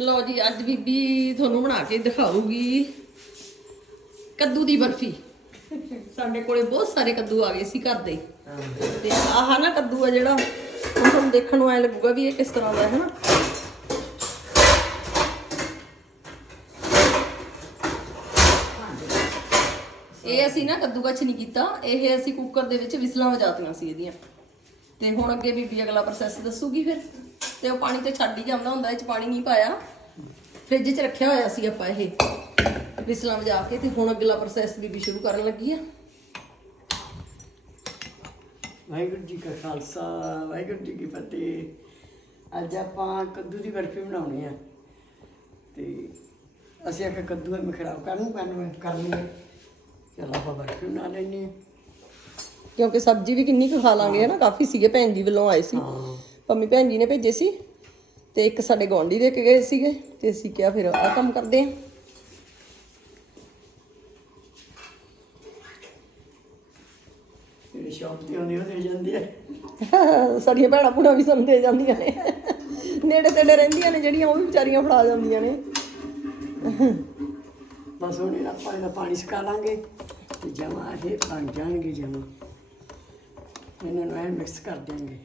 ਲਓ ਜੀ, ਅੱਜ ਬੀਬੀ ਤੁਹਾਨੂੰ ਬਣਾ ਕੇ ਦਿਖਾਊਗੀ ਕੱਦੂ ਦੀ ਬਰਫੀ। ਸਾਡੇ ਕੋਲੇ ਬਹੁਤ ਸਾਰੇ ਕੱਦੂ ਆ ਗਏ ਸੀ ਘਰ ਦੇ। ਤੇ ਆਹ ਨਾ ਕੱਦੂ ਆ ਜਿਹੜਾ ਤੁਹਾਨੂੰ ਦੇਖਣ ਨੂੰ ਐ ਲੱਗੂਗਾ ਵੀ ਇਹ ਕਿਸ ਤਰ੍ਹਾਂ ਦਾ ਹੈ ਹਨਾ ਇਹ ਅਸੀਂ ਨਾ ਕੱਦੂਕੱਚ ਨਹੀਂ ਕੀਤਾ, ਇਹ ਅਸੀਂ ਕੁੱਕਰ ਦੇ ਵਿੱਚ ਵਿਸਲਾਂ ਵਜਾਤੀਆਂ ਸੀ ਇਹਦੀਆਂ। ਤੇ ਹੁਣ ਅੱਗੇ ਬੀਬੀ ਅਗਲਾ ਪ੍ਰੋਸੈਸ ਦੱਸੂਗੀ ਫਿਰ। ਤੇ ਉਹ ਪਾਣੀ ਤੇ ਛੱਡ ਹੀ ਜਾਂਦਾ ਹੁੰਦਾ, ਇਹ ਚ ਪਾਣੀ ਨਹੀਂ ਪਾਇਆ। ਫ੍ਰਿਜ 'ਚ ਰੱਖਿਆ ਹੋਇਆ ਸੀ ਆਪਾਂ ਇਹ ਵਿਸਲਾਂ ਵਜਾ ਕੇ ਤੇ ਹੁਣ ਅਗਲਾ ਪ੍ਰੋਸੈਸ ਬੀਬੀ ਸ਼ੁਰੂ ਕਰਨ ਲੱਗੀ ਆ। ਵਾਹਿਗੁਰੂ ਜੀ ਕਾ ਖਾਲਸਾ, ਵਾਹਿਗੁਰੂ ਜੀ ਕੀ ਫਤਿਹ। ਅੱਜ ਆਪਾਂ ਕੱਦੂ ਦੀ ਬਰਫੀ ਬਣਾਉਣੀ ਆ। ਤੇ ਅਸੀਂ ਆਖਿਆ ਕੱਦੂ ਐ ਖਰਾਬ ਕਰਨ ਨੂੰ ਕਰਨੀ ਚਲ ਆਪਾਂ ਬਰਫੀ ਬਣਾ ਲੈਣੀ ਹੈ ਕਿਉਂਕਿ ਸਬਜ਼ੀ ਵੀ ਕਿੰਨੀ ਕੁ ਖਾ ਲਾਂਗੇ ਨਾ ਕਾਫੀ ਸੀਗੇ ਭੈਣ ਜੀ ਵੱਲੋਂ ਆਏ ਸੀ। ਪੰਮੀ ਭੈਣ ਜੀ ਨੇ ਭੇਜੇ ਸੀ ਤੇ ਇੱਕ ਸਾਡੇ ਗੁਆਂਢੀ ਦੇ ਕੇ ਗਏ ਸੀਗੇ ਤੇ ਅਸੀਂ ਕਿਹਾ ਫਿਰ ਆਹ ਕੰਮ ਕਰਦੇ ਆਂ ਜਿਹੜੇ ਸ਼ੌਪ ਤੇ ਆਉਂਦੇ ਉਹ ਦੇ ਜਾਂਦੇ ਆ। ਸਾਡੀਆਂ ਭੈਣਾਂ ਭੂਣਾਂ ਵੀ ਸਾਨੂੰ ਦੇ ਜਾਂਦੀਆਂ ਨੇ। ਨੇੜੇ ਤੇੜੇ ਰਹਿੰਦੀਆਂ ਨੇ ਜਿਹੜੀਆਂ ਉਹ ਵੀ ਵਿਚਾਰੀਆਂ ਫੜਾ ਜਾਂਦੀਆਂ ਨੇ। ਬਸ ਹੁਣ ਆਪਾਂ ਇਹਦਾ ਪਾਣੀ ਸੁਕਾ ਲਾਂਗੇ ਤੇ ਜਮਾ ਇਹ ਬਣ ਜਾਣਗੇ ਜਮਾ। ਇਹਨਾਂ ਨੂੰ ਮਿਕਸ ਕਰ ਦਿਆਂਗੇ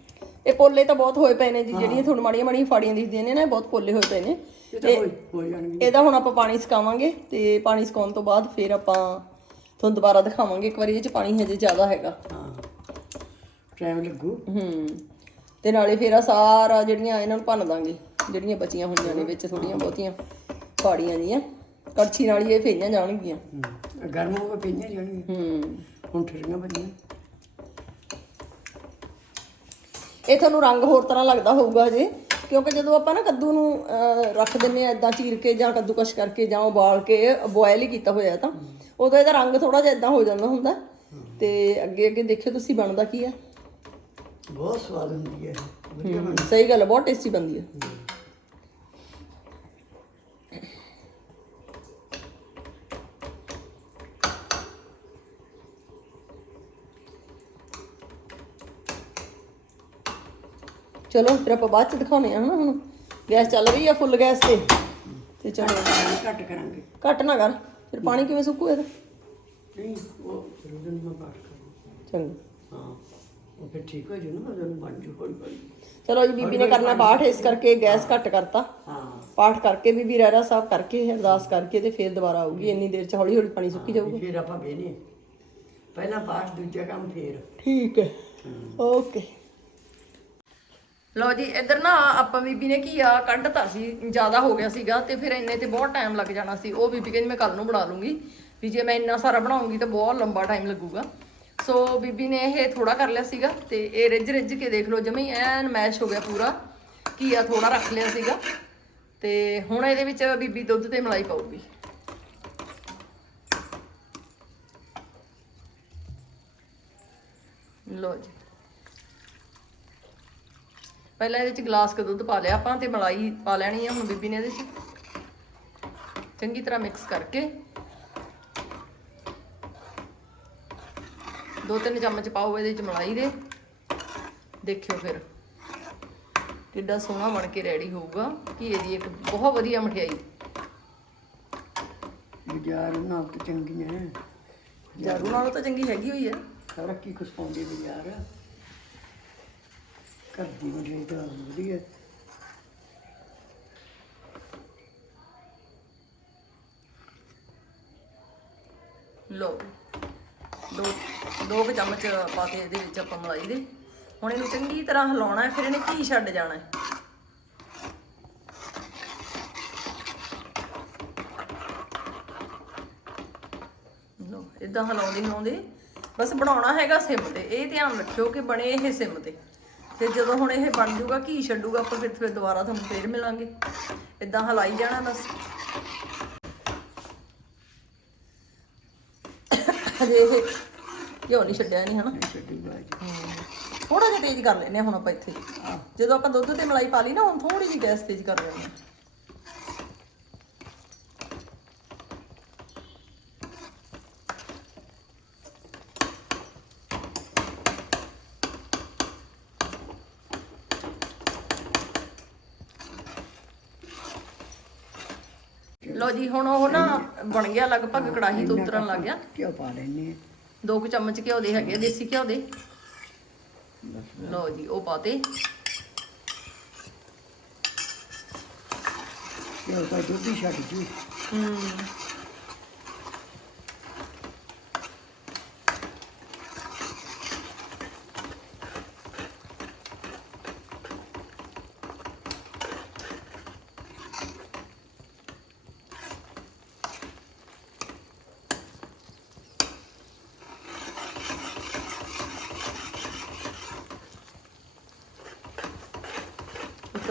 ਇਹ ਪੋਲੇ ਤਾਂ ਬਹੁਤ ਹੋਏ ਪਏ ਨੇ ਜੀ ਜਿਹੜੀਆਂ ਤੁਹਾਨੂੰ ਮਾੜੀਆਂ ਮਾੜੀਆਂ ਫਾੜੀਆਂ ਦਿਖਦੀਆਂ ਨੇ ਨਾ ਇਹ ਬਹੁਤ ਪੋਲੇ ਹੋਏ ਪਏ ਨੇ। ਇਹ ਤਾਂ ਹੋ ਹੋ ਜਾਣਗੇ। ਇਹਦਾ ਹੁਣ ਆਪਾਂ ਪਾਣੀ ਸੁਕਾਵਾਂਗੇ ਤੇ ਪਾਣੀ ਸੁਕਾਉਣ ਤੋਂ ਬਾਅਦ ਫਿਰ ਆਪਾਂ ਤੁਹਾਨੂੰ ਦੁਬਾਰਾ ਦਿਖਾਵਾਂਗੇ। ਇੱਕ ਵਾਰੀ ਇਹ ਚ ਪਾਣੀ ਹਜੇ ਜ਼ਿਆਦਾ ਹੈਗਾ। ਹਾਂ। ਟਾਈਮ ਲੱਗੂ। ਹੂੰ। ਤੇ ਨਾਲੇ ਫਿਰ ਆ ਸਾਰਾ ਜਿਹੜੀਆਂ ਇਹਨਾਂ ਨੂੰ ਭੰਨ ਦਾਂਗੇ ਜਿਹੜੀਆਂ ਬਚੀਆਂ ਹੋਈਆਂ ਨੇ ਵਿੱਚ ਥੋੜੀਆਂ ਬਹੁਤੀਆਂ ਫਾੜੀਆਂ ਜੀਆਂ। ਕੜਛੀ ਨਾਲ ਹੀ ਇਹ ਫੇਈਆਂ ਜਾਣਗੀਆਂ। ਗਰਮ ਹੋ ਕੇ ਪਈਆਂ ਜਾਣਗੀਆਂ। ਹੂੰ। ਹੁਣ ਠਰੀਆਂ ਬਣੀਆਂ ਇਹ ਤੁਹਾਨੂੰ ਰੰਗ ਹੋਰ ਤਰ੍ਹਾਂ ਲੱਗਦਾ ਹੋਊਗਾ ਜੇ। ਕਿਉਂਕਿ ਜਦੋਂ ਆਪਾਂ ਨਾ ਕੱਦੂ ਨੂੰ ਰੱਖ ਦਿੰਨੇ ਆ ਇਦਾਂ ਚੀਰ ਕੇ ਜਾਂ ਕੱਦੂਕਸ਼ ਕਰਕੇ ਜਾਂ ਉਬਾਲ ਕੇ ਬੋਇਲ ਹੀ ਕੀਤਾ ਹੋਇਆ ਤਾਂ ਉਦੋਂ ਇਹਦਾ ਰੰਗ ਥੋੜਾ ਜਿਹਾ ਇਦਾਂ ਹੋ ਜਾਂਦਾ ਹੁੰਦਾ। ਤੇ ਅੱਗੇ ਅੱਗੇ ਦੇਖਿਓ ਤੁਸੀਂ ਬਣਦਾ ਕੀ ਹੈ ਬਹੁਤ ਸਵਾਦ ਹੁੰਦੀ ਹੈ। ਸਹੀ ਗੱਲ ਹੈ ਬਹੁਤ ਟੇਸਟੀ ਬਣਦੀ ਹੈ। ਚਲੋ ਫਿਰ ਆਪਾਂ ਬਾਅਦ ਚ ਦਿਖਾਉਣੇ ਆ ਹਨਾ ਹੁਣ। ਗੈਸ ਚੱਲ ਰਹੀ ਆ ਫੁੱਲ ਗੈਸ ਤੇ। ਤੇ ਚਲੋ ਪਾਣੀ ਘੱਟ ਕਰਾਂਗੇ। ਘੱਟ ਨਾ ਕਰ। ਫਿਰ ਪਾਣੀ ਕਿਵੇਂ ਸੁੱਕੂ ਇਹਦਾ? ਨਹੀਂ ਉਹ ਰੋਜ਼ਨ ਮੈਂ ਬਾਤ ਕਰਾਂ ਚੰਗਾ। ਹਾਂ ਉਹ ਫਿਰ ਠੀਕ ਹੋ ਜੂ ਨਾ ਜਦੋਂ ਬਣ ਜੂ ਹੌਲੀ ਹੌਲੀ ਚਲੋ ਜੀ ਬੀਬੀ ਨੇ ਕਰਨਾ ਪਾਠ ਇਸ ਕਰਕੇ ਗੈਸ ਘੱਟ ਕਰਤਾ। ਹਾਂ। ਪਾਠ ਕਰਕੇ ਬੀਬੀ ਰਹਿਰਾ ਸਾਹਿਬ ਕਰਕੇ ਅਰਦਾਸ ਕਰਕੇ ਤੇ ਫਿਰ ਦੁਬਾਰਾ ਆਊਗੀ। ਇੰਨੀ ਦੇਰ ਚ ਹੌਲੀ ਹੌਲੀ ਪਾਣੀ ਸੁੱਕੀ ਜਾਊਗਾ। ਫਿਰ ਆਪਾਂ ਬੇਨੇ ਪਹਿਲਾਂ ਪਾਠ ਦੂਜਾ ਕੰਮ ਫੇਰ। ਠੀਕ ਹੈ। ਓਕੇ। ਲਓ ਜੀ, ਇੱਧਰ ਨਾ ਆਪਾਂ ਬੀਬੀ ਨੇ ਕੀ ਆ ਕੱਢਤਾ ਸੀ, ਜ਼ਿਆਦਾ ਹੋ ਗਿਆ ਸੀਗਾ ਤੇ ਫਿਰ ਇੰਨੇ ਤੇ ਬਹੁਤ ਟਾਈਮ ਲੱਗ ਜਾਣਾ ਸੀ। ਉਹ ਬੀਬੀ ਕਹਿੰਦੀ ਮੈਂ ਕੱਲ ਨੂੰ ਬਣਾ ਲੂੰਗੀ। ਵੀ ਜੇ ਮੈਂ ਇੰਨਾ ਸਾਰਾ ਬਣਾਉਂਗੀ ਤਾਂ ਬਹੁਤ ਲੰਬਾ ਟਾਈਮ ਲੱਗੂਗਾ। ਸੋ ਬੀਬੀ ਨੇ ਇਹ ਥੋੜਾ ਕਰ ਲਿਆ ਸੀਗਾ ਤੇ ਇਹ ਰਿੱਝ ਰਿੱਝ ਕੇ ਦੇਖ ਲਓ, ਜਮੇ ਐਨ ਮੈਸ਼ ਹੋ ਗਿਆ ਪੂਰਾ। ਕੀ ਆ ਥੋੜਾ ਰੱਖ ਲਿਆ ਸੀਗਾ। ਤੇ ਹੁਣ ਇਹਦੇ ਵਿੱਚ ਬੀਬੀ ਦੁੱਧ ਤੇ ਮਲਾਈ ਪਾਊਗੀ। ਲਓ ਜੀ। ਪਹਿਲਾਂ ਇਹਦੇ ਚ ਗਲਾਸ ਕ ਦੁੱਧ ਪਾ ਲਿਆ ਆਪਾਂ ਤੇ ਮਲਾਈ ਪਾ ਲੈਣੀ ਆ ਹੁਣ ਬੀਬੀ ਨੇ ਇਹਦੇ ਚ। ਚੰਗੀ ਤਰ੍ਹਾਂ ਮਿਕਸ ਕਰਕੇ। ਦੋ ਤਿੰਨ ਚਮਚ ਪਾਓ ਇਹਦੇ ਚ ਮਲਾਈ ਦੇ। ਦੇਖਿਓ ਫਿਰ ਕਿੱਡਾ ਸੋਹਣਾ ਬਣ ਕੇ ਰੈਡੀ ਹੋਊਗਾ। ਕਿ ਇਹਦੀ ਇੱਕ ਬਹੁਤ ਵਧੀਆ ਮਠਿਆਈ। ਬਾਜ਼ਾਰ ਨਾਲ ਤਾਂ ਚੰਗੀਆਂ। ਹੈ ਜਾਰੂ ਨਾਲੋਂ ਤਾਂ ਚੰਗੀ ਹੈਗੀ ਹੋਈ ਹੈ ਸਾਰਾ ਕੀ ਕੁਛ ਪਾਉਂਦੇ ਬਾਜ਼ਾਰ। ਘਰ ਦੀ ਮਠਿਆਈ ਤਾਂ ਵਧੀਆ। ਲਓ, ਦੋ ਦੋ ਕੁ ਚਮਚ ਪਾ ਕੇ ਇਹਦੇ ਵਿੱਚ ਆਪਾਂ ਮਲਾਈ ਦੇ। ਹੁਣ ਇਹਨੂੰ ਚੰਗੀ ਤਰ੍ਹਾਂ ਹਿਲਾਉਣਾ ਹੈ, ਫਿਰ ਇਹਨੇ ਘੀ ਛੱਡ ਜਾਣਾ ਹੈ? ਲਓ ਇਦਾਂ ਹਿਲਾਉਂਦੇ ਹਿਲਾਉਂਦੇ ਬਸ ਬਣਾਉਣਾ ਹੈਗਾ ਸਿਮ ਤੇ। ਇਹ ਧਿਆਨ ਰੱਖਿਓ ਕਿ ਬਣੇ ਇਹ ਸਿਮ ਤੇ। ਤੇ ਜਦੋਂ ਹੁਣ ਇਹ ਬਣ ਜਾਊਗਾ ਘੀ ਛੱਡੂਗਾ ਆਪਾਂ ਫਿਰ ਫਿਰ ਦੁਬਾਰਾ ਤੁਹਾਨੂੰ ਫੇਰ ਮਿਲਾਂਗੇ। ਇਦਾਂ ਹਲਾਈ ਜਾਣਾ ਬਸ। ਹਜੇ ਇਹ ਘਿਓ ਨਹੀਂ ਛੱਡਿਆ ਨਹੀਂ ਹਨਾ ਥੋੜਾ ਜਿਹਾ ਤੇਜ਼ ਕਰ ਲੈਨੇ ਹੁਣ ਆਪਾਂ ਇੱਥੇ। ਜਦੋਂ ਆਪਾਂ ਦੁੱਧ ਤੇ ਮਲਾਈ ਪਾ ਲਈ ਨਾ ਹੁਣ ਥੋੜੀ ਜਿਹੀ ਗੈਸ ਤੇਜ਼ ਕਰ ਲੈਣੀ ਜੀ ਹੁਣ ਉਹ ਨਾ ਬਣ ਗਿਆ ਲਗਭਗ ਕੜਾਹੀ ਤੋਂ ਉਤਰਨ ਲੱਗ ਗਿਆ। ਘਿਓ ਪਾ ਲੈਣੇ ਆ ਦੋ ਕੁ ਚਮਚ ਘਿਓ ਦੇ ਹੈਗੇ ਦੇਸੀ ਘਿਓ ਦੇ। ਲਓ ਜੀ ਉਹ ਪਾਤੇ ਘਿਓ ਤਾਂ ਦੁੱਧ ਹੀ ਛੱਡ ਜੂ। ਹੂੰ।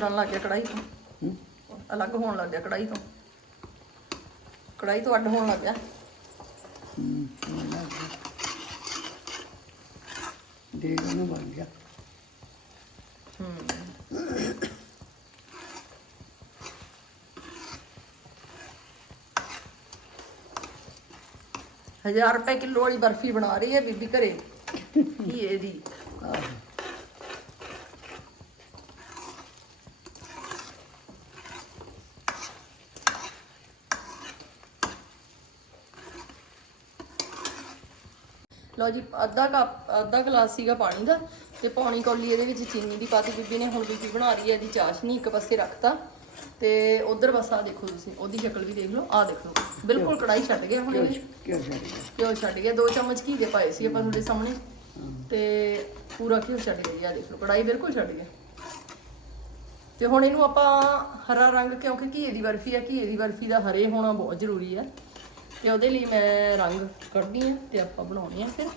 ਉਤਰਨ ਲੱਗ ਗਿਆ ਕੜਾਈ ਤੋਂ। ਅਲੱਗ ਹੋਣ ਲੱਗ ਗਿਆ ਕੜਾਈ ਤੋਂ। ਕੜਾਈ ਤੋਂ ਅੱਡ ਹੋਣ ਲੱਗ ਗਿਆ। ਦੇਖ ਉਹਨੂੰ ਬਣ ਗਿਆ। ਹਜ਼ਾਰ ਰੁਪਏ ਕਿਲੋ ਵਾਲੀ ਬਰਫੀ ਬਣਾ ਰਹੀ ਹੈ ਬੀਬੀ ਘਰੇ। ਕੀ ਇਹਦੀ? ਲਓ ਜੀ ਅੱਧਾ ਕੱਪ ਅੱਧਾ ਗਲਾਸ ਸੀਗਾ ਪਾਣੀ ਦਾ ਤੇ ਪੌਣੀ ਕੌਲੀ ਇਹਦੇ ਵਿੱਚ ਚੀਨੀ ਦੀ ਪਾਤੀ ਬੀਬੀ ਨੇ ਹੁਣ ਬੀਬੀ ਬਣਾ ਰਹੀ ਹੈ ਇਹਦੀ ਚਾਸ਼ਨੀ ਇੱਕ ਪਾਸੇ ਰੱਖਤਾ ਤੇ ਉਧਰ ਬਸ ਆ ਦੇਖੋ ਤੁਸੀਂ ਉਹਦੀ ਸ਼ਕਲ ਵੀ ਦੇਖ ਲਓ ਆ ਦੇਖ ਲਓ ਬਿਲਕੁਲ ਕੜਾਈ ਛੱਡ ਗਿਆ ਹੁਣ ਇਹ ਘਿਓ ਛੱਡ ਗਿਆ? ਘਿਓ ਛੱਡ ਗਿਆ ਦੋ ਚਮਚ ਘੀ ਦੇ ਪਾਏ ਸੀ ਆਪਾਂ ਤੁਹਾਡੇ ਸਾਹਮਣੇ ਤੇ ਪੂਰਾ ਘਿਓ ਛੱਡ ਗਿਆ ਆ ਦੇਖ ਲਓ ਕੜਾਈ ਬਿਲਕੁਲ ਛੱਡ ਗਿਆ। ਤੇ ਹੁਣ ਇਹਨੂੰ ਆਪਾਂ ਹਰਾ ਰੰਗ ਕਿਉਂਕਿ ਘੀਏ ਦੀ ਬਰਫੀ ਹੈ ਘੀਏ ਦੀ ਬਰਫੀ ਦਾ ਹਰੇ ਹੋਣਾ ਬਹੁਤ ਜ਼ਰੂਰੀ ਹੈ। ਤੇ ਉਹਦੇ ਲਈ ਮੈਂ ਰੰਗ ਕੱਢਣੀ ਆ ਤੇ ਆਪਾਂ ਬਣਾਉਣੀ ਆ ਫਿਰ।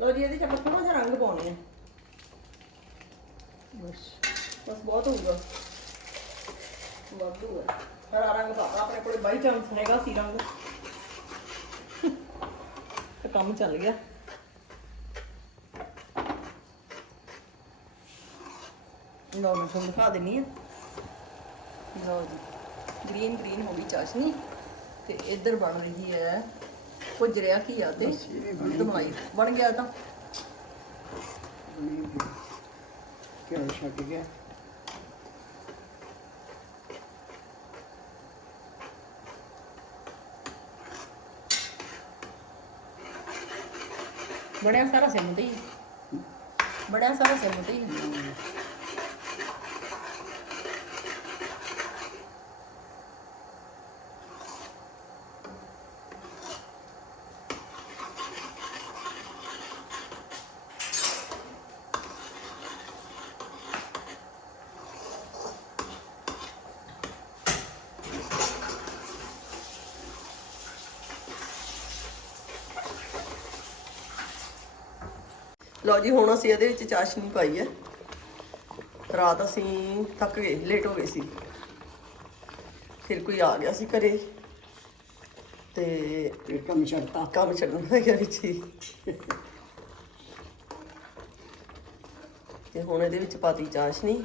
ਲਓ ਜੀ, ਇਹਦੇ ਚ ਆਪਾਂ ਥੋੜਾ ਜਿਹਾ ਰੰਗ ਪਾਉਣੇ ਆ। ਬਸ ਬਸ ਬਹੁਤ ਹੋਊਗਾ। ਵਾਧੂ ਹੈ ਹਰਾ ਰੰਗ ਪਾਤਾ, ਆਪਣੇ ਕੋਲੇ ਬਾਈ ਚਾਂਸ ਹੈਗਾ ਸੀ ਰੰਗ। ਤੇ ਕੰਮ ਚੱਲ ਗਿਆ। ਲਓ, ਮੈਂ ਤੁਹਾਨੂੰ ਦਿਖਾ ਦਿੰਨੀ ਆ। ਲਓ ਜੀ ਗ੍ਰੀਨ ਗ੍ਰੀਨ ਹੋ ਗਈ ਚਾਸ਼ਨੀ। ਤੇ ਇੱਧਰ ਬਣ ਰਹੀ ਹੈ। ਭੁੱਜ ਰਿਹਾ ਘੀਆ ਤੇ? ਬਸ ਇਹ ਬਣ ਗਿਆ ਤਾਂ। ਘਿਓ ਛੱਡ ਗਿਆ? ਬੜਿਆ ਸਾਰਾ ਸਿਮ ਤੇ ਹੀ। ਬੜਿਆ ਸਾਰਾ ਸਿਮ ਲਓ ਜੀ ਹੁਣ ਅਸੀਂ ਇਹਦੇ ਵਿੱਚ ਚਾਸ਼ਨੀ ਪਾਈ ਹੈ। ਰਾਤ ਅਸੀਂ ਥੱਕ ਗਏ ਲੇਟ ਹੋ ਗਏ ਸੀ। ਫਿਰ ਕੋਈ ਆ ਗਿਆ ਸੀ ਘਰੇ ਤੇ ਇਹ ਕੰਮ ਛੱਡਤਾ। ਕੰਮ ਛੱਡਣ ਪੈ ਗਿਆ ਵਿੱਚ ਹੀ। ਤੇ ਹੁਣ ਇਹਦੇ ਵਿੱਚ ਪਾਤੀ ਚਾਸ਼ਨੀ।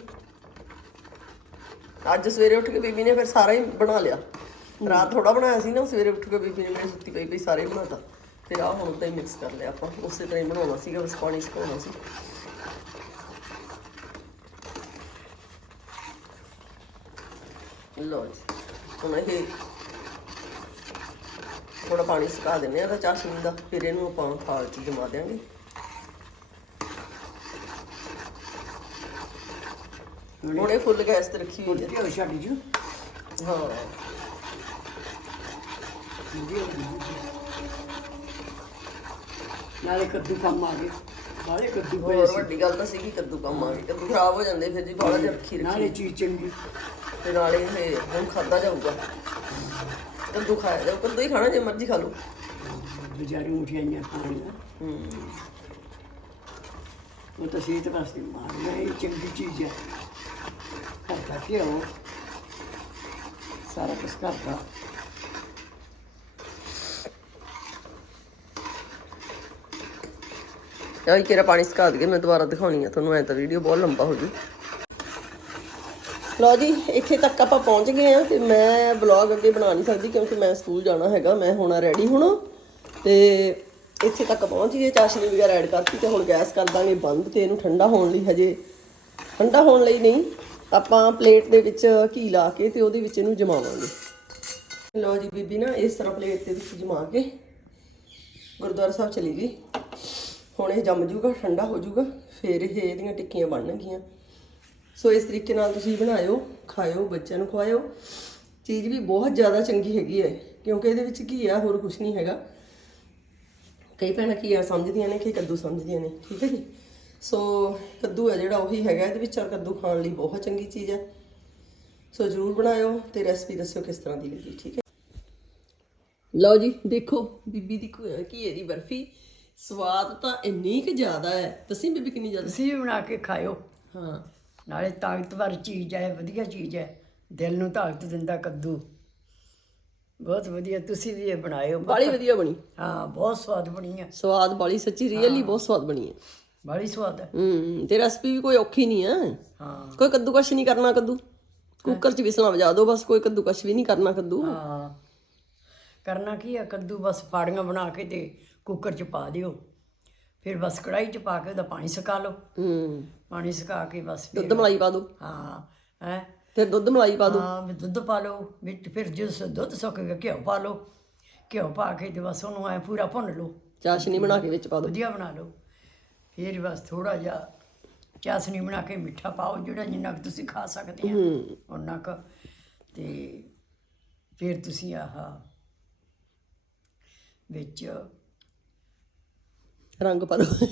ਅੱਜ ਸਵੇਰੇ ਉੱਠ ਕੇ ਬੀਬੀ ਨੇ ਫਿਰ ਸਾਰਾ ਹੀ ਬਣਾ ਲਿਆ। ਰਾਤ ਥੋੜਾ ਬਣਾਇਆ ਸੀ ਨਾ ਸਵੇਰੇ ਉੱਠ ਕੇ ਬੀਬੀ ਨੇ ਮੇਰੀ ਸੁੱਤੀ ਪਈ ਪਈ ਸਾਰੇ ਬਣਾਤਾ। ਫਿਰ ਆ ਹੁਣ ਤਾਂ ਹੀ ਮਿਕਸ ਕਰ ਲਿਆ ਆਪਾਂ। ਉਸੇ ਤਰ੍ਹਾਂ ਹੀ ਬਣਾਉਣਾ ਸੀਗਾ ਬਸ ਪਾਣੀ ਸੁਕਾਉਣਾ ਸੀ। ਲਓ ਜੀ ਹੁਣ ਇਹ ਥੋੜਾ ਪਾਣੀ ਸੁਕਾ ਦਿੰਨੇ ਆ ਤਾਂ ਚਾਸ਼ਨੀ ਦਾ ਫਿਰ ਇਹਨੂੰ ਆਪਾਂ ਥਾਲ 'ਚ ਜਮਾ ਦਿਆਂਗੇ। ਹੁਣ ਇਹ ਫੁੱਲ ਗੈਸ ਤੇ ਰੱਖੀ ਹੋਈ ਹੈ। ਛੱਡ ਜੂ ਹਾਂ। ਬਣੀ। ਨਾਲੇ ਕੱਦੂ ਕੰਮ ਆ ਗਏ। ਨਾਲੇ ਕੱਦੂ ਪਏ ਹੋਰ ਸੀ। ਵੱਡੀ ਗੱਲ ਤਾਂ ਸੀਗੀ ਕੱਦੂ ਕੰਮ ਆ ਗਈ ਕੱਦੂ ਖਰਾਬ ਹੋ ਜਾਂਦੇ ਫਿਰ ਜੀ ਬਾਹਲਾ ਜਿਹਾ ਰੱਖੀ ਨਾਲੇ ਰੱਖੀ ਚੀਜ਼ ਚੰਗੀ। ਤੇ ਨਾਲੇ ਇਹ ਹੁਣ ਖਾਦਾ ਜਾਊਗਾ। ਕੱਦੂ ਖਾਇਆ ਜਾਊ ਕੱਦੂ ਹੀ ਖਾਣਾ ਜੇ ਮਰਜ਼ੀ ਖਾ ਲਓ। ਬਜ਼ਾਰੀ ਮਠਿਆਈਆਂ ਖਾਣੀਆਂ ਹੂੰ। ਉਹ ਤਾਂ ਸਿਹਤ ਵਾਸਤੇ ਮਾਰਨਾ ਇਹ ਚੰਗੀ ਚੀਜ਼ ਹੈ ਘਰ ਦਾ ਘਿਓ। ਸਾਰਾ ਕੁਛ ਘਰ ਦਾ। ਆਈ ਤੇਰਾ ਪਾਣੀ ਸੁਕਾ ਦਈਏ, ਮੈਂ ਦੁਬਾਰਾ ਦਿਖਾਉਣੀ ਆ ਤੁਹਾਨੂੰ, ਐ ਤਾਂ ਵੀਡੀਓ ਬਹੁਤ ਲੰਬਾ ਹੋ ਜੂ। ਲਓ ਜੀ, ਇੱਥੇ ਤੱਕ ਆਪਾਂ ਪਹੁੰਚ ਗਏ ਆ ਤੇ ਮੈਂ ਵਲੌਗ ਅੱਗੇ ਬਣਾ ਨਹੀਂ ਸਕਦੀ ਕਿਉਂਕਿ ਮੈਂ ਸਕੂਲ ਜਾਣਾ ਹੈਗਾ, ਮੈਂ ਹੁਣ ਰੈਡੀ ਹੋਣਾ। ਤੇ ਇੱਥੇ ਤੱਕ ਪਹੁੰਚ ਗਏ ਚਾਸ਼ਨੀ ਵਗੈਰਾ ਐਡ ਕਰਤੀ ਤੇ ਹੁਣ ਗੈਸ ਕਰ ਦਾਂਗੇ ਬੰਦ ਤੇ ਇਹਨੂੰ ਠੰਡਾ ਹੋਣ ਲਈ ਹਜੇ। ਠੰਡਾ ਹੋਣ ਲਈ ਨਹੀਂ, ਆਪਾਂ ਪਲੇਟ ਦੇ ਵਿੱਚ ਘੀ ਲਾ ਕੇ ਤੇ ਉਹਦੇ ਵਿੱਚ ਇਹਨੂੰ ਜਮਾਵਾਂਗੇ। ਲਓ ਜੀ ਬੀਬੀ ਨਾ, ਇਸ ਤਰ੍ਹਾਂ ਪਲੇਟ ਦੇ ਵਿੱਚ ਜਮਾ ਕੇ ਗੁਰਦੁਆਰਾ ਸਾਹਿਬ ਚਲੀ ਗਈ। ਹੁਣ ਇਹ ਜੰਮ ਜੂਗਾ, ਠੰਡਾ ਹੋ ਜੂਗਾ, ਫਿਰ ਇਹ ਇਹਦੀਆਂ ਟਿੱਕੀਆਂ ਬਣਨਗੀਆਂ ਸੋ ਇਸ ਤਰੀਕੇ ਨਾਲ ਤੁਸੀਂ ਬਣਾਇਓ, ਖਾਇਓ, ਬੱਚਿਆਂ ਨੂੰ ਖਵਾਇਓ। ਚੀਜ਼ ਵੀ ਬਹੁਤ ਜ਼ਿਆਦਾ ਚੰਗੀ ਹੈਗੀ ਹੈ, ਕਿਉਂਕਿ ਇਹਦੇ ਵਿੱਚ ਕੀ ਆ, ਹੋਰ ਕੁਝ ਨਹੀਂ ਹੈਗਾ। ਕਈ ਭੈਣਾਂ ਕੀ ਆ, ਸਮਝਦੀਆਂ ਨੇ ਕਿ ਕੱਦੂ ਸਮਝਦੀਆਂ ਨੇ, ਠੀਕ ਹੈ ਜੀ? ਸੋ ਕੱਦੂ ਹੈ ਜਿਹੜਾ ਉਹੀ ਹੈਗਾ, ਇਹਦੇ ਵਿੱਚ ਔਰ ਕੱਦੂ ਖਾਣ ਲਈ ਬਹੁਤ ਚੰਗੀ ਚੀਜ਼ ਹੈ। ਸੋ ਜਰੂਰ ਬਣਾਇਓ ਤੇ ਰੈਸਪੀ ਦੱਸਿਓ ਕਿਸ ਤਰ੍ਹਾਂ ਦੀ ਲੱਗੀ, ਠੀਕ ਹੈ? ਲਓ ਜੀ, ਦੇਖੋ, ਬੀਬੀ ਦੀ ਘ- ਘੀਏ ਦੀ ਬਰਫੀ? ਸਵਾਦ ਤਾਂ ਇੰਨੀ ਕਿ ਜ਼ਿਆਦਾ ਹੈ। ਤੁਸੀਂ ਬੀਬੀ ਕਿੰਨੀ ਜ਼ਿਆਦਾ? ਤੁਸੀਂ ਵੀ ਬਣਾ ਕੇ ਖਾਇਓ। ਹਾਂ। ਨਾਲੇ ਤਾਕਤਵਰ ਚੀਜ਼ ਹੈ ਵਧੀਆ ਚੀਜ਼ ਹੈ। ਦਿਲ ਨੂੰ ਤਾਕਤ ਦਿੰਦਾ ਕੱਦੂ। ਬਹੁਤ ਵਧੀਆ ਤੁਸੀਂ ਵੀ ਇਹ ਬਣਾਇਓ। ਬਾਲੀ ਵਧੀਆ ਬਣੀ। ਹਾਂ ਬਹੁਤ ਸਵਾਦ ਬਣੀ ਹੈ ਸਵਾਦ ਬਾਲੀ ਸੱਚੀ ਰੀਅਲੀ ਬਹੁਤ ਸਵਾਦ ਬਣੀ ਹੈ। ਬੜੀ ਸਵਾਦ ਹੈ। ਹੂੰ ਤੇ ਰੈਸਪੀ ਵੀ ਕੋਈ ਔਖੀ ਨਹੀਂ ਹੈ। ਹਾਂ। ਕੋਈ ਕੱਦੂ ਕਸ਼ ਨਹੀਂ ਕਰਨਾ ਕੱਦੂ। ਕੁੱਕਰ 'ਚ ਵਿਸਲਾ ਵਜਾ ਦਿਓ ਬਸ ਕੋਈ ਕੱਦੂ ਕਸ਼ ਵੀ ਨਹੀਂ ਕਰਨਾ ਕੱਦੂ। ਹਾਂ। ਕਰਨਾ ਕੀ ਹੈ ਕੱਦੂ ਬਸ ਫਾੜੀਆਂ ਬਣਾ ਕੇ ਤੇ ਕੁੱਕਰ 'ਚ ਪਾ ਦਿਓ। ਫਿਰ ਬਸ ਕੜਾਈ 'ਚ ਪਾ ਕੇ ਉਹਦਾ ਪਾਣੀ ਸੁਕਾ ਲਓ। ਹੂੰ। ਪਾਣੀ ਸੁਕਾ ਕੇ ਬਸ ਫਿਰ ਦੁੱਧ ਮਲਾਈ ਪਾ ਦਿਓ ਹਾਂ ਹੈ। ਫਿਰ ਦੁੱਧ ਮਲਾਈ ਪਾ ਦਿਓ ਹਾਂ ਵੀ ਦੁੱਧ ਪਾ ਲਓ। ਵਿੱਚ ਫਿਰ ਜਦੋਂ ਦੁੱਧ ਸੁੱਕ ਗਿਆ ਘਿਓ ਪਾ ਲਓ। ਘਿਓ ਪਾ ਕੇ ਤੇ ਬਸ ਉਹਨੂੰ ਐ ਪੂਰਾ ਭੁੰਨ ਲਓ। ਚਾਸ਼ਨੀ ਬਣਾ ਕੇ ਵਿੱਚ ਪਾ ਦਿਓ ਵਧੀਆ ਬਣਾ ਲਓ। ਫਿਰ ਬਸ ਥੋੜਾ ਜਿਹਾ ਚਾਸਨੀ ਬਣਾ ਕੇ ਮਿੱਠਾ ਪਾਓ ਜਿਹੜਾ ਜਿੰਨਾ ਕੁ ਤੁਸੀਂ ਖਾ ਸਕਦੇ ਆ। ਉਹਨਾਂ ਕੁ। ਤੇ ਫਿਰ ਤੁਸੀਂ ਆਹ ਵਿੱਚ ਰੰਗ ਪਾ ਲਓ।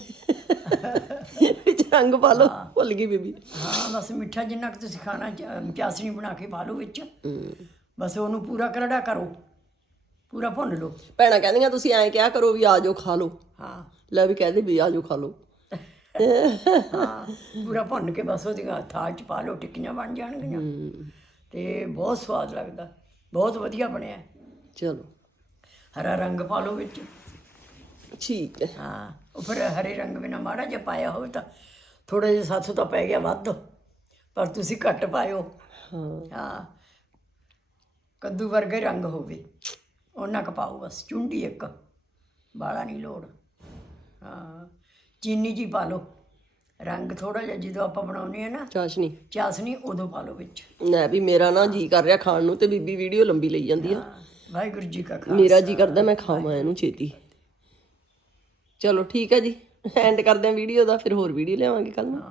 ਵਿੱਚ ਰੰਗ ਪਾ ਲਓ ਭੁੱਲ ਗਈ ਬੀਬੀ। ਹਾਂ ਬਸ ਮਿੱਠਾ ਜਿੰਨਾ ਕੁ ਤੁਸੀਂ ਖਾਣਾ ਚ- ਚਾਸਨੀ ਬਣਾ ਕੇ ਪਾ ਲਓ ਵਿੱਚ। ਬਸ ਉਹਨੂੰ ਪੂਰਾ ਕਰੜਾ ਕਰੋ। ਪੂਰਾ ਭੁੰਨ ਲਓ। ਭੈਣਾਂ ਕਹਿੰਦੀਆਂ ਤੁਸੀਂ ਐਂ ਕਿਹਾ ਕਰੋ ਵੀ ਆ ਜਾਓ ਖਾ ਲਓ। ਹਾਂ। ਲੈ ਵੀ ਕਹਦੇ ਵੀ ਆ ਜਾਓ ਖਾ ਲਓ। ਹਾਂ ਪੂਰਾ ਭੁੰਨ ਕੇ ਬਸ ਉਹਦੀ ਥਾਲ ਚ ਪਾ ਲਓ ਟਿੱਕੀਆਂ ਬਣ ਜਾਣਗੀਆਂ। ਤੇ ਬਹੁਤ ਸਵਾਦ ਲੱਗਦਾ। ਬਹੁਤ ਵਧੀਆ ਬਣਿਆ। ਚਲੋ। ਹਰਾ ਰੰਗ ਪਾ ਲਓ ਵਿੱਚ। ਠੀਕ ਹੈ। ਹਾਂ। ਉਹ ਫਿਰ ਹਰੇ ਰੰਗ ਬਿਨਾ ਮਾੜਾ ਜਿਹਾ ਪਾਇਆ ਹੋਵੇ ਤਾਂ ਥੋੜਾ ਜਿਹਾ ਸਾਥੋਂ ਤਾਂ ਪੈ ਗਿਆ ਵੱਧ ਪਰ ਤੁਸੀਂ ਘੱਟ ਪਾਇਓ। ਹਾਂ। ਕੱਦੂ ਵਰਗੇ ਰੰਗ ਹੋਵੇ ਉਹਨਾਂ ਕ ਪਾਓ ਬਸ ਚੁੰਡੀ ਇੱਕ ਬਾਲਾ ਨਹੀਂ ਲੋੜ। ਹਾਂ। ਚੀਨੀ ਜੀ ਪਾ ਲਓ। ਰੰਗ ਥੋੜਾ ਜਿਹਾ ਜਦੋਂ ਆਪਾਂ ਬਣਾਉਨੇ ਆ ਨਾ ਚਾਸ਼ਨੀ। ਚਾਸਨੀ ਉਦੋਂ ਪਾ ਲਓ ਵਿੱਚ। ਲੈ ਵੀ ਮੇਰਾ ਨਾ ਜੀ ਕਰ ਰਿਹਾ ਖਾਣ ਨੂੰ ਤੇ ਬੀਬੀ ਵੀਡੀਓ ਲੰਬੀ ਲਈ ਜਾਂਦੀ ਆ। ਵਾਹਿਗੁਰੂ ਜੀ ਕਾ ਖਾਲਸਾ ਮੇਰਾ ਜੀ ਕਰਦਾ ਮੈਂ ਖਾਵਾਂ ਇਹਨੂੰ ਛੇਤੀ। ਚਲੋ ਠੀਕ ਹੈ ਜੀ ਐਂਡ ਕਰਦੇ ਆ ਵੀਡੀਓ ਦਾ, ਫਿਰ ਹੋਰ ਵੀਡੀਓ ਲਿਆਵਾਂਗੇ ਕੱਲ ਨੂੰ।